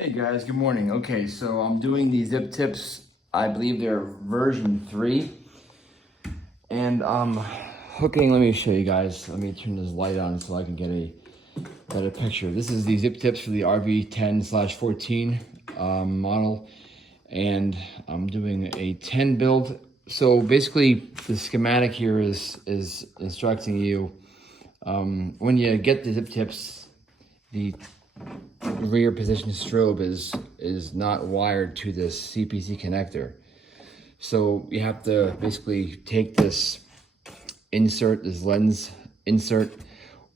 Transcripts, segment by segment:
Hey guys, good morning. Okay, so I'm doing these zip tips. I believe they're version 3. And I'm hooking, let me show you guys. Let me turn this light on so I can get a better picture. This is the zip tips for the RV10/14 model. And I'm doing a 10 build. So basically the schematic here is instructing you when you get the zip tips, the rear position strobe is not wired to this CPC connector. So you have to basically take this insert, this lens insert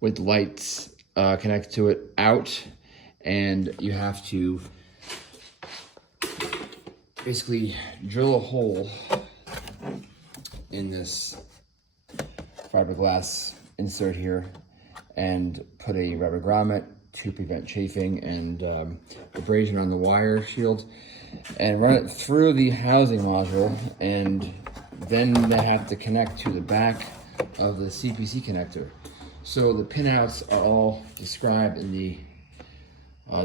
with lights connected to it out, and you have to basically drill a hole in this fiberglass insert here and put a rubber grommet to prevent chafing and abrasion on the wire shield, and run it through the housing module, and then they have to connect to the back of the CPC connector. So the pinouts are all described in the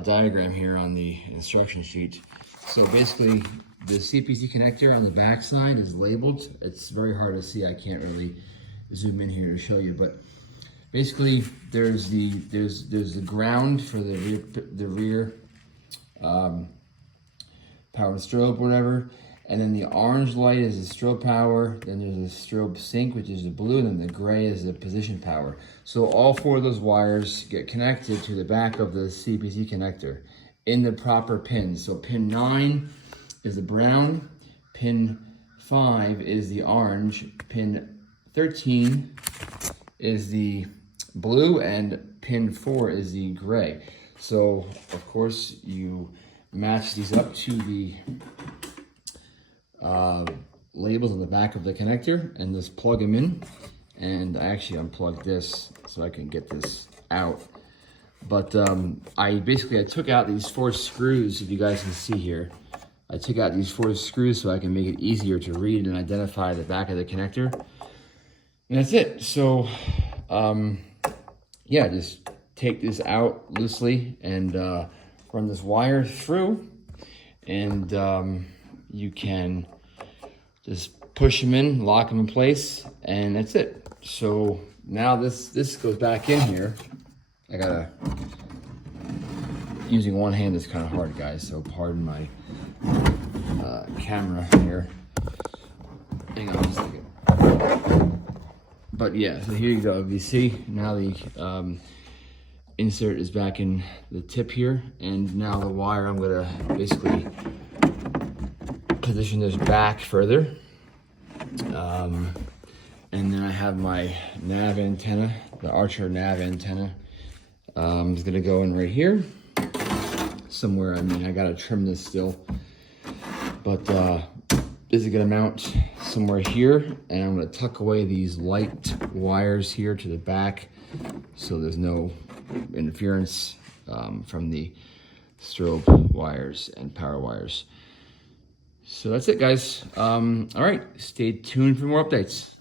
diagram here on the instruction sheet. So basically the CPC connector on the back side is labeled. It's very hard to see, I can't really zoom in here to show you, but basically, there's the ground for the rear power strobe, whatever, and then the orange light is the strobe power. Then there's a strobe sync, which is the blue, and then the gray is the position power. So all 4 of those wires get connected to the back of the CPC connector in the proper pins. So pin 9 is the brown, pin 5 is the orange, pin 13 is the blue, and pin 4 is the gray. So of course you match these up to the labels on the back of the connector and just plug them in. And I actually unplugged this so I can get this out. But I took out these 4 screws, if you guys can see here. I took out these 4 screws so I can make it easier to read and identify the back of the connector. And that's it. So yeah, just take this out loosely and run this wire through, and you can just push them in, lock them in place, and that's it. So now this goes back in here. I gotta, using one hand is kind of hard, guys, so pardon my camera here. Hang on just a second. But yeah, so here you go. You see now the insert is back in the tip here, and now the wire, I'm gonna basically position this back further. And then I have my nav antenna, the Archer nav antenna. It's gonna go in right here somewhere. I mean, I gotta trim this still, but this is gonna mount somewhere here, and I'm gonna tuck away these light wires here to the back so there's no interference from the strobe wires and power wires. So that's it, guys. All right, stay tuned for more updates.